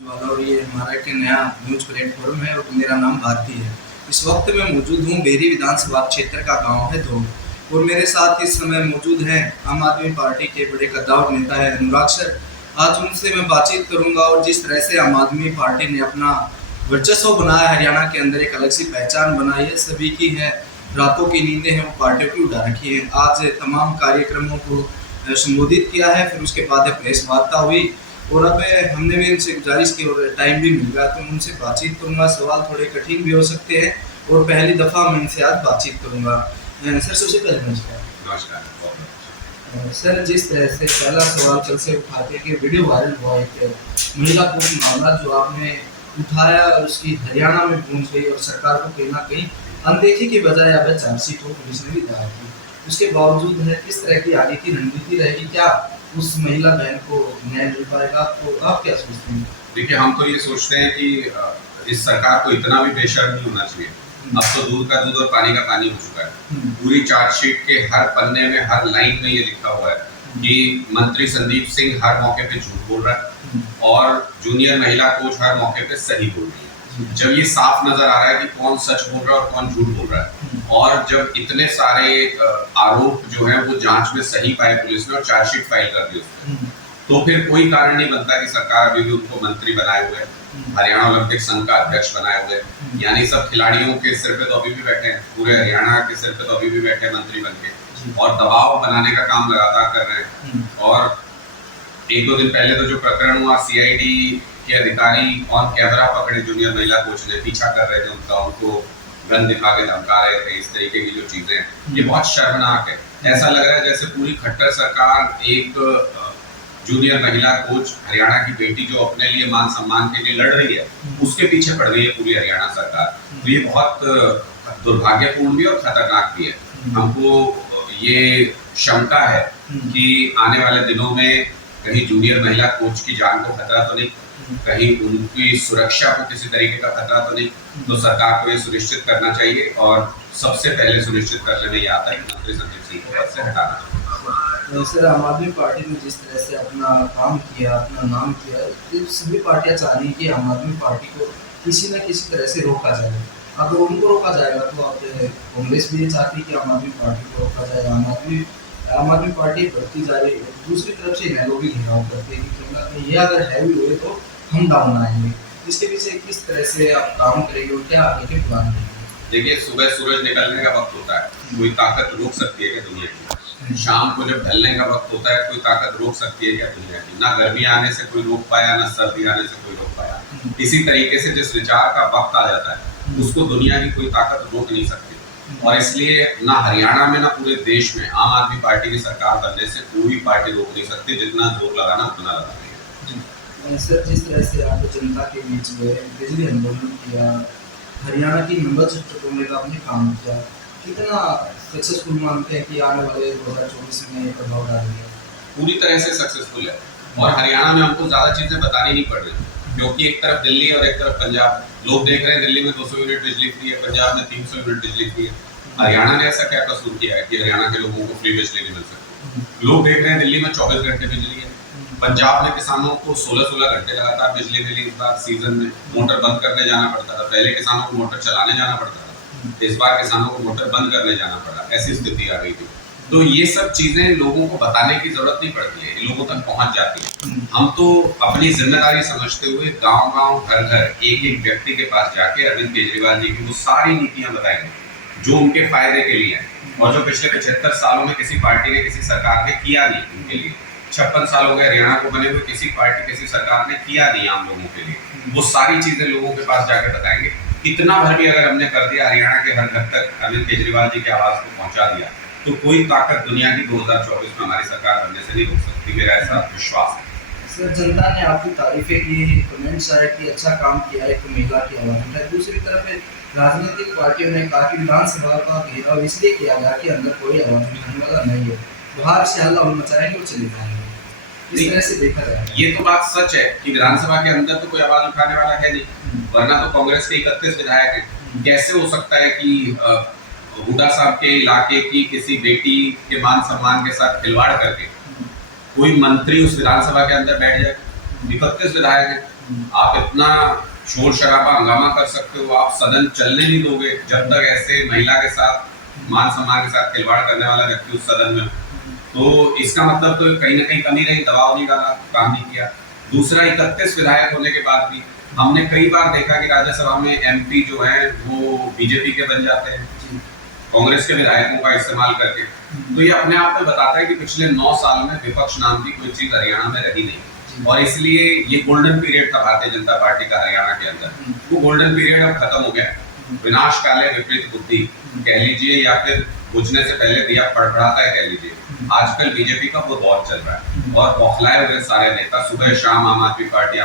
वाला और ये हमारा एक नया न्यूज प्लेटफॉर्म है और मेरा नाम भारती है। इस वक्त मैं मौजूद हूँ बेरी विधानसभा क्षेत्र का गांव है धोब और मेरे साथ इस समय मौजूद हैं आम आदमी पार्टी के बड़े कद्दावर नेता है अनुराग सर। आज उनसे मैं बातचीत करूंगा और जिस तरह से आम आदमी पार्टी ने अपना वर्चस्व बनाया, हरियाणा के अंदर एक अलग सी पहचान बनाई है, सभी की है रातों की नींदें हैं वो पार्टियों की उड़ा रखी है। आज तमाम कार्यक्रमों को संबोधित किया है, फिर उसके बाद प्रेस वार्ता हुई और अब हमने भी उनसे गुजारिश की और टाइम भी मिल गया तो उनसे बातचीत करूंगा। सवाल थोड़े कठिन भी हो सकते हैं और पहली दफ़ा मैं इनसे आज बातचीत करूंगा। सर सबसे पहले नमस्कार। नमस्कार सर, जिस तरह से पहला सवाल कल से उठाते कि वीडियो वायरल हुआ एक महिला को मामला जो आपने उठाया उसकी हरियाणा में गूंज गई और सरकार को कहीं ना कहीं अनदेखी की बजाय अब चार्जशीट को पुलिस ने भी दायर की, उसके बावजूद है किस तरह की आगे की रणनीति रहेगी? क्या उस महिला बहन को न्याय मिल पाएगा? तो आप क्या सोचते हैं? देखिए, हम तो ये सोचते हैं कि इस सरकार को इतना भी बेशर्म नहीं होना चाहिए। अब तो दूध का दूध और पानी का पानी हो चुका है। पूरी चार्जशीट के हर पन्ने में, हर लाइन में ये लिखा हुआ है कि मंत्री संदीप सिंह हर मौके पे झूठ बोल रहा है और जूनियर महिला कोच हर मौके पे सही बोल रही है। जब ये साफ नजर आ रहा है कि कौन सच बोल रहा है और कौन झूठ बोल रहा है और जब इतने सारे आरोप जो है वो जांच में सही पाए पुलिस ने और चार्जशीट फाइल कर दी उसने, तो फिर कोई कारण नहीं बनता कि सरकार अभी भी उनको मंत्री बनाए हुए है, हरियाणा ओलंपिक संघ का अध्यक्ष बनाए हुए, यानी सब खिलाड़ियों के सिर पे तो अभी भी बैठे हैं, पूरे हरियाणा के सिर पे तो अभी भी बैठे हैं मंत्री बन के और दबाव बनाने का काम लगातार कर रहे हैं। और एक दो दिन पहले तो जो प्रकरण हुआ, सीआईडी के अधिकारी ऑन कैमरा पकड़े जूनियर महिला कोच ने, पीछा कर रहे थे उनका, उनको गन दिखा के धमका रहे थे, इस तरीके की जो चीजें हैं ये बहुत शर्मनाक है। ऐसा लग रहा है जैसे पूरी खट्टर सरकार एक जूनियर महिला कोच, हरियाणा की बेटी जो अपने लिए मान सम्मान के लिए लड़ रही है, उसके पीछे पड़ गई है पूरी हरियाणा सरकार। तो ये बहुत दुर्भाग्यपूर्ण भी और खतरनाक भी है। हमको ये शंका है कि आने वाले दिनों में कहीं जूनियर महिला कोच की जान को खतरा तो नहीं, कहीं उनकी सुरक्षा को किसी तरीके का खतरा तो नहीं, तो सरकार को ये सुनिश्चित करना चाहिए और सबसे पहले सुनिश्चित करने में ये आता है कि मंत्री संदीप सिंह को पद से हटाना चाहिए। सर, आम आदमी पार्टी ने जिस तरह से अपना काम किया, अपना नाम किया, सभी पार्टियां चाह रही हैं कि आम आदमी पार्टी को किसी न किसी तरह से रोका जाए। अगर उनको रोका जाएगा तो आप कांग्रेस भी ये चाहती है कि आम आदमी पार्टी को रोका जाए, आम आदमी पार्टी बढ़ती जा रही है। दूसरी तरफ से नैलो भी घेराव करते हैं कि कहीं ये अगर हैवी हुए तो हम डाउन आएंगे। इसके पीछे किस तरह से आप काम करेंगे और क्या आगे के प्लान करेंगे? देखिए, सुबह सूरज निकलने का वक्त होता है, कोई ताकत रोक सकती है क्या दुनिया की? शाम को जब ढलने का वक्त होता है, कोई ताकत रोक सकती है क्या दुनिया की? ना गर्मी आने से कोई रोक पाया, ना सर्दी आने से कोई रोक पाया। इसी तरीके से जिस विचार का वक्त आ जाता है उसको दुनिया की कोई ताकत रोक नहीं सकती और इसलिए ना हरियाणा में ना पूरे देश में आम आदमी पार्टी की सरकार बनने से कोई पार्टी रोक नहीं सकती। जितना जोर लगाना उतना लगाना। सर, जिस तरह से आप जनता के बीच गए, बिजली आंदोलन किया, हरियाणा की नंबर चुटकुले का आपने काम किया, कितना सक्सेसफुल मानते हैं कि आने वाले 2024 में ये प्रभाव डालेगा? पूरी तरह से सक्सेसफुल है और हरियाणा में हमको ज़्यादा चीज़ें बतानी नहीं पड़ रही क्योंकि एक तरफ दिल्ली और एक तरफ पंजाब। लोग देख रहे हैं दिल्ली में 200 यूनिट बिजली फ्री है, पंजाब में 300 यूनिट बिजली फ्री है। हरियाणा ने ऐसा क्या कसूर किया है कि हरियाणा के लोगों को फ्री बिजली नहीं मिल सकती? लोग देख रहे हैं दिल्ली में 24 घंटे बिजली है, पंजाब में किसानों को 16-16 घंटे लगातार बिजली मिली। इस बार सीजन में मोटर बंद करने जाना पड़ता था, पहले किसानों को मोटर चलाने जाना पड़ता था, इस बार किसानों को मोटर बंद करने जाना पड़ा, ऐसी स्थिति आ गई थी। तो ये सब चीजें लोगों को बताने की जरूरत नहीं पड़ती है, लोगों तक पहुंच जाती है। हम तो अपनी जिम्मेदारी समझते हुए गांव-गांव, घर-घर, एक-एक व्यक्ति के पास जाके अरविंद केजरीवाल जी की वो सारी नीतियां बताएंगे जो उनके फायदे के लिए है और जो पिछले 75 सालों में किसी पार्टी ने, किसी सरकार ने किया नहीं उनके लिए। 56 साल हो गए हरियाणा को बने हुए, किसी पार्टी, किसी सरकार ने किया नहीं आम लोगों के लिए। वो सारी चीजें लोगों के पास जाके बताएंगे। इतना भर भी अगर हमने कर दिया, हरियाणा के हर घर तक अरविंद केजरीवाल जी की आवाज को पहुंचा दिया, तो कोई ताकत दुनिया की 2024 में हमारी सरकार बनने से नहीं रोक सकती, मेरा ऐसा विश्वास है। सर, जनता ने आपकी तारीफें की, कमेंट्स आए कि अच्छा काम किया है, तो महिला की आवाज उठाई। दूसरी तरफ राजनीतिक पार्टियों ने कहा कि विधानसभा का घेराव इसलिए किया गया कि अंदर कोई आवाज उठाने वाला नहीं है, बाहर से हल्ला और मचाएंगे और चले जाएंगे। इस तरह से देखा जाए ये तो बात सच है कि विधानसभा के अंदर तो कोई आवाज उठाने वाला है नहीं, वरना तो कांग्रेस के 31 विधायक हैं। कैसे हो सकता है कि हुड्डा साहब के इलाके की किसी बेटी के मान सम्मान के साथ खिलवाड़ करके कोई मंत्री उस विधानसभा के अंदर बैठ जाए? 31 विधायक है, आप इतना शोर शराबा हंगामा कर सकते हो, आप सदन चलने नहीं दोगे जब तक ऐसे महिला के साथ मान सम्मान के साथ खिलवाड़ करने वाला व्यक्ति उस सदन में हो। तो इसका मतलब तो कहीं ना कहीं कमी रही, दबाव नहीं डाला, काम नहीं किया। दूसरा, 31 विधायक होने के बाद भी हमने कई बार देखा कि राज्यसभा में एमपी जो है वो बीजेपी के बन जाते हैं कांग्रेस के विधायकों का इस्तेमाल करके। तो ये अपने आप में बताता है कि पिछले 9 साल में विपक्ष नाम की कोई चीज हरियाणा में रही नहीं, और इसलिए ये गोल्डन पीरियड था भारतीय जनता पार्टी का हरियाणा के अंदर। वो गोल्डन पीरियड अब खत्म हो गया। विनाश काले विपरीत बुद्धि कह लीजिए या फिर बुझने से पहले दिया फड़फड़ाता है कह लीजिए, आजकल बीजेपी का वो दौर चल रहा है। और बौखलाए हुए सारे नेता सुबह शाम आम आदमी पार्टी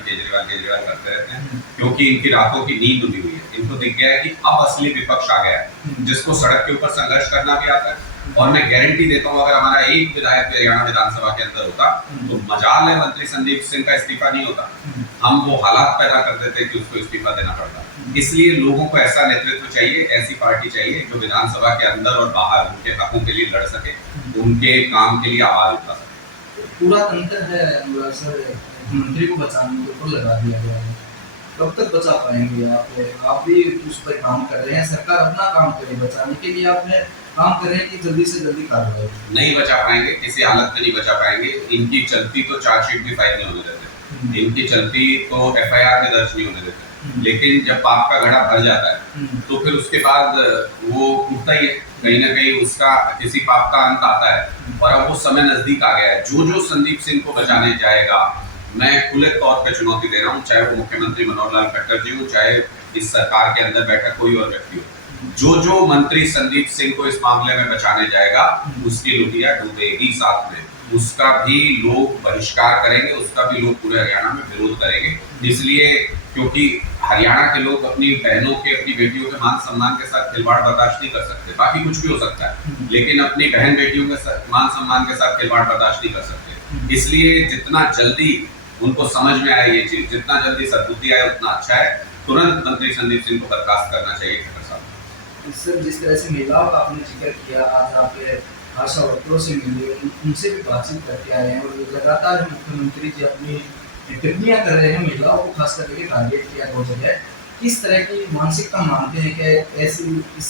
केजरीवाल करते रहते हैं, क्योंकि इनकी रातों की नींद उड़ी हुई है। इनको दिख गया है कि अब असली विपक्ष आ गया है जिसको सड़क के ऊपर संघर्ष करना भी आता है। और मैं गारंटी देता हूँ, अगर हमारा एक विधायक हरियाणा विधानसभा के अंदर होता तो मजाल है मंत्री संदीप सिंह का इस्तीफा नहीं होता, हम वो हालात पैदा कर देते कि उसको इस्तीफा देना पड़ता। इसलिए लोगों को ऐसा नेतृत्व चाहिए, ऐसी पार्टी चाहिए जो विधानसभा के अंदर और बाहर उनके हकों के लिए लड़ सके, उनके काम के लिए आवाज उठा सके। पूरा तंत्र है सर मंत्री को बचाने के ऊपर लगा दिया गया है, कब तक बचा पाएंगे आप भी उस पर काम कर रहे हैं, सरकार अपना काम करे, बचाने के लिए आपने काम कर रहे हैं कि जल्दी से जल्दी कार्रवाई। नहीं बचा पाएंगे, किसी हालत में नहीं बचा पाएंगे। इनकी चलती तो चार्जशीट भी फाइल नहीं होने देते, इनकी चलती तो एफआईआर भी दर्ज नहीं होने देते। लेकिन जब पाप का घड़ा भर जाता है तो फिर उसके बाद वो टूटता ही है, कहीं ना कहीं उसका किसी पाप का अंत आता है। और अब वो समय नजदीक आ गया है। जो संदीप सिंह को बचाने जाएगा, मैं खुले तौर पे चुनौती दे रहा हूँ, चाहे वो मुख्यमंत्री मनोहर लाल खट्टर जी हो, चाहे इस सरकार के अंदर बैठा कोई और व्यक्ति हो, जो मंत्री संदीप सिंह को इस मामले में बचाने जाएगा उसकी लुटिया डूबेगी साथ में, उसका भी लोग बहिष्कार करेंगे, उसका भी लोग पूरे हरियाणा में विरोध करेंगे। इसलिए क्योंकि हरियाणा के लोग अपनी बहनों के, अपनी बेटियों के मान सम्मान के साथ खिलवाड़ बर्दाश्त नहीं कर सकते। बाकी कुछ भी हो सकता है, लेकिन अपनी बहन बेटियों के मान सम्मान के साथ खिलवाड़ बर्दाश्त नहीं कर सकते। इसलिए जितना जल्दी उनको समझ में आए ये चीज, जितना जल्दी सद्बुद्धि आए उतना अच्छा है। तुरंत मंत्री संदीप सिंह को बर्खास्त करना चाहिए खट्टर साहब। सर, जिस तरह से महिलाओं का आपने जिक्र किया, आज आप आशा वर्करों से मिले, उनसे भी बातचीत करके आए हैं, और लगातार मुख्यमंत्री जी अपनी टिप्पणियां कर रहे हैं, महिलाओं को खास करके टारगेट किया हो जगह। किस तरह की मानसिकता मानते हैं कि ऐसी इस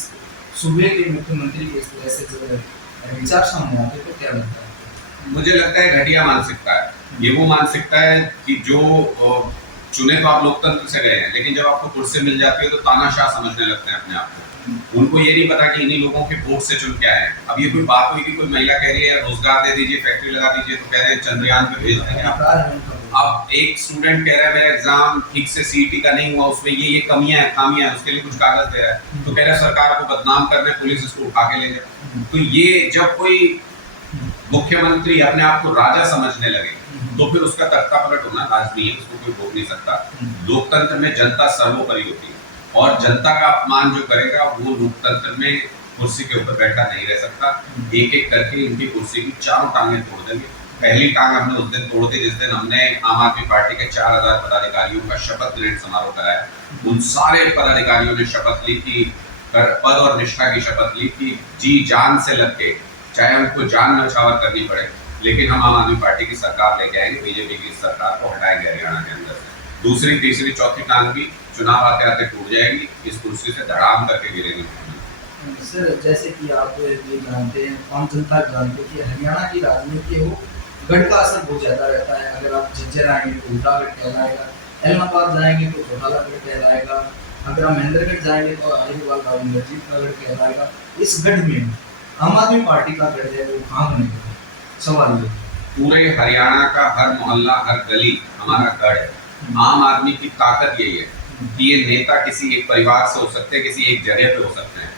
सूबे के मुख्यमंत्री की इस तरह से जब विचार सामने आते तो क्या लगता है? मुझे लगता है घटिया मानसिकता है। ये वो मानसिकता है कि जो चुने तो आप लोकतंत्र से गए हैं, लेकिन जब आपको कुर्सी मिल जाती है तो तानाशाह समझने लगते हैं अपने आप को। उनको ये नहीं पता कि इन्हीं लोगों के वोट से चुन के आए हैं। अब ये कोई बात हुई कि कोई महिला कह रही है रोजगार दे दीजिए, फैक्ट्री लगा दीजिए, तो कह रहे हैं चंद्रयान पे भेज देंगे आप। अब एक स्टूडेंट कह रहा है मेरा एग्जाम ठीक से सीईटी का नहीं हुआ, उसमें ये कमियां हैं, खामियां हैं, उसके लिए कुछ कागज दे रहा है, तो कह रहा है सरकार को बदनाम करने, पुलिस इसको उठा के ले जाए। तो ये जब कोई मुख्यमंत्री अपने आप को राजा समझने लगे तो फिर उसका तख्ता पलट होना लाजमी है, उसको कोई रोक नहीं सकता। लोकतंत्र में जनता सर्वोपरि होती है, और जनता का अपमान जो करेगा वो लोकतंत्र में कुर्सी के ऊपर बैठा नहीं रह सकता। एक एक करके इनकी कुर्सी की चारों टांगें तोड़ देंगे। पहली टांग हमने उस दिन तोड़ दी जिस दिन हमने आम आदमी पार्टी के 4000 पदाधिकारियों का शपथ ग्रहण समारोह कराया। उन सारे पदाधिकारियों ने शपथ ली थी, पद और निष्ठा की शपथ ली थी, जी जान से लग के, चाहे उनको जान न्यौछावर करनी पड़े, लेकिन हम आम आदमी पार्टी की सरकार लेके आएंगे, बीजेपी की सरकार को हटाएंगे हरियाणा के अंदर से। दूसरी, तीसरी, चौथी टांग भी चुनाव आते आते टूट जाएगी, इस कुर्सी से धड़ाम करके गिरेंगे। सर, जैसे कि आप ये जानते हैं, आम जनता जानते हैं कि हरियाणा की राजनीति है वो गढ़ का असर बहुत ज़्यादा रहता है। अगर आप झज्जर आएंगे तो उल्टागढ़ कहलाएगा, एलनाबाद जाएंगे तो छोटालागढ़ कहलाएगा, अगर आप महेंद्रगढ़ जाएंगे तो अहिरवाल का इंद्रजीत का गढ़ कहलाएगा। इस गढ़ में आम आदमी पार्टी का गढ़ है वो कहाँ बनेगा? सवाल ये। पूरे हरियाणा का हर मोहल्ला, हर गली हमारा गढ़ है। आम आदमी की ताकत यही है कि ये नेता किसी एक परिवार से हो सकते हैं, किसी एक जगह पे हो सकते हैं,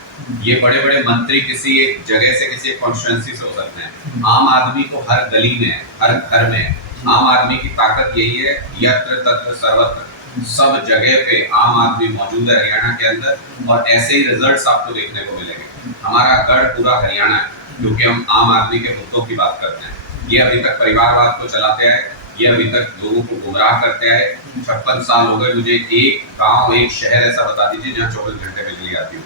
ये बड़े बड़े मंत्री किसी एक जगह से, किसी एक कॉन्स्टिट्यूएंसी से हो सकते हैं। आम आदमी को हर गली में, हर घर में आम आदमी की ताकत यही है। यत्र तत्र सर्वत्र, सब जगह पे आम आदमी मौजूद है हरियाणा के अंदर, और ऐसे ही रिजल्ट्स आपको देखने को मिलेंगे। हमारा गढ़ पूरा हरियाणा है, क्योंकि हम आम आदमी के मुद्दों की बात करते हैं। ये अभी तक परिवारवाद को चलाते आए, ये अभी तक लोगों को गुमराह करते आए। 56 साल हो गए। मुझे एक गांव, एक शहर ऐसा बता दीजिए जहाँ 24 घंटे बिजली आती हो।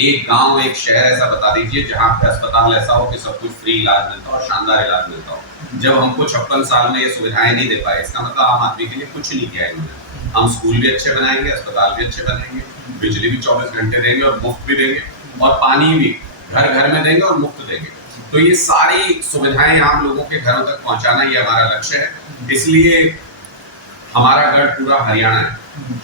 एक गांव, एक शहर ऐसा बता दीजिए जहाँ पे अस्पताल ऐसा हो कि सब कुछ फ्री इलाज मिलता हो और शानदार इलाज मिलता हो। जब हमको 56 साल में ये सुविधाएं नहीं दे पाए, इसका मतलब आम आदमी के लिए कुछ नहीं किया इन्होंने। हम स्कूल भी अच्छे बनाएंगे, अस्पताल भी अच्छे बनाएंगे, बिजली भी 24 घंटे देंगे और मुफ्त भी देंगे, और पानी भी घर घर में देंगे और मुफ्त देंगे। तो ये सारी सुविधाएं आम लोगों के घरों तक पहुंचाना ये हमारा लक्ष्य है। इसलिए हमारा गढ़ पूरा हरियाणा है,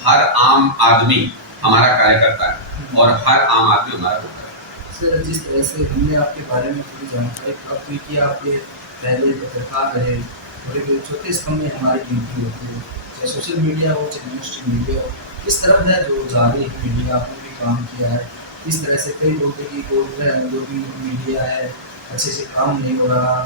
हर आम आदमी हमारा कार्यकर्ता है और हर आम आदमी हमारा वोटर है। सर, जिस तरह से हमने आपके बारे में थोड़ी जानकारी प्राप्त हुई कि आप ये पहले पत्रकार रहे और एक छोटे स्तंभ में हमारी गिनती होती है, चाहे सोशल मीडिया हो चाहे मेन स्ट्रीम मीडिया हो, किस तरफ है जो जा रही है मीडिया, आपने भी काम किया है। इस तरह से कई लोग हैं कि बोल रहे हैं जो भी मीडिया है अच्छे से काम नहीं हो रहा,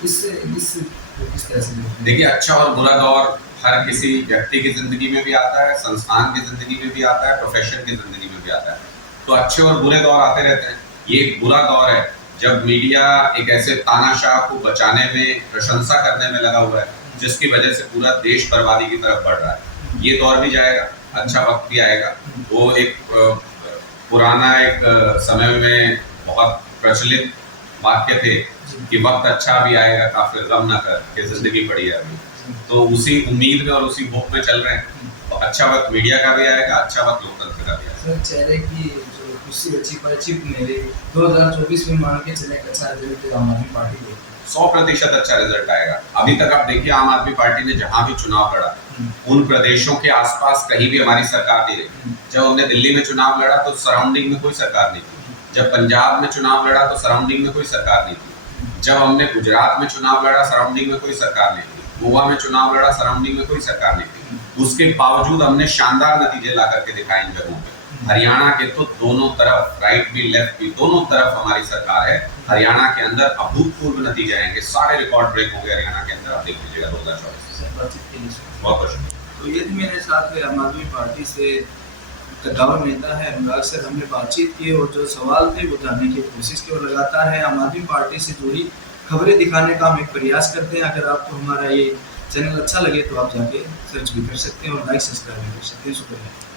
किस तरह से देखिए, अच्छा और बुरा दौर हर किसी व्यक्ति की जिंदगी में भी आता है, संस्थान की जिंदगी में भी आता है, प्रोफेशन की जिंदगी में भी आता है। तो अच्छे और बुरे दौर आते रहते हैं। ये एक बुरा दौर है जब मीडिया एक ऐसे तानाशाह को बचाने में, प्रशंसा करने में लगा हुआ है जिसकी वजह से पूरा देश बर्बादी की तरफ बढ़ रहा है। ये दौर भी जाएगा, अच्छा वक्त भी आएगा। वो एक पुराना एक समय में बहुत प्रचलित वाक्य थे कि वक्त अच्छा भी आएगा काफिर गम न कर, कि जिंदगी पड़ी है अभी। तो उसी उम्मीद में और उसी भूख में चल रहे हैं। तो अच्छा वक्त मीडिया का भी आएगा, अच्छा वक्त लोकतंत्र का भी आएगा। सर, चेहरे की जो खुशी अच्छी परिचित मेरे 2024 में मान के चले अच्छा रिजल्ट आम आदमी पार्टी को 100% अच्छा रिजल्ट आएगा। अभी तक आप देखिए, आम आदमी पार्टी ने जहां भी चुनाव लड़ा, उन प्रदेशों के आसपास कहीं भी हमारी सरकार नहीं रही। जब हमने दिल्ली में चुनाव लड़ा तो सराउंडिंग में कोई सरकार नहीं थी। जब पंजाब में चुनाव लड़ा तो सराउंडिंग में कोई सरकार नहीं थी। जब हमने गुजरात में चुनाव लड़ा, सराउंडिंग में कोई सरकार नहीं थी। गोवा में चुनाव लड़ा, सराउंडिंग में कोई सरकार नहीं थी। उसके बावजूद हमने शानदार नतीजे ला करके दिखाए इन जगहों पे। हरियाणा के तो दोनों तरफ, राइट भी लेफ्ट भी, दोनों तरफ हमारी सरकार है। हरियाणा के अंदर अभूतपूर्व नतीजे आएंगे, सारे रिकॉर्ड ब्रेक हो गए हरियाणा के अंदर। आप देख लीजिएगा 2024। बहुत कुछ। तो ये मेरे साथ आम आदमी पार्टी से कद्दावर नेता है अनुराग सर, हमने बातचीत की और जो सवाल थे वो जानने की कोशिश की, और लगातार है आम आदमी पार्टी से जुड़ी खबरें दिखाने का हम एक प्रयास करते हैं। अगर आपको हमारा ये चैनल अच्छा लगे तो आप जाके सर्च भी कर सकते हैं और लाइक सब्सक्राइब भी कर सकते हैं। शुक्रिया।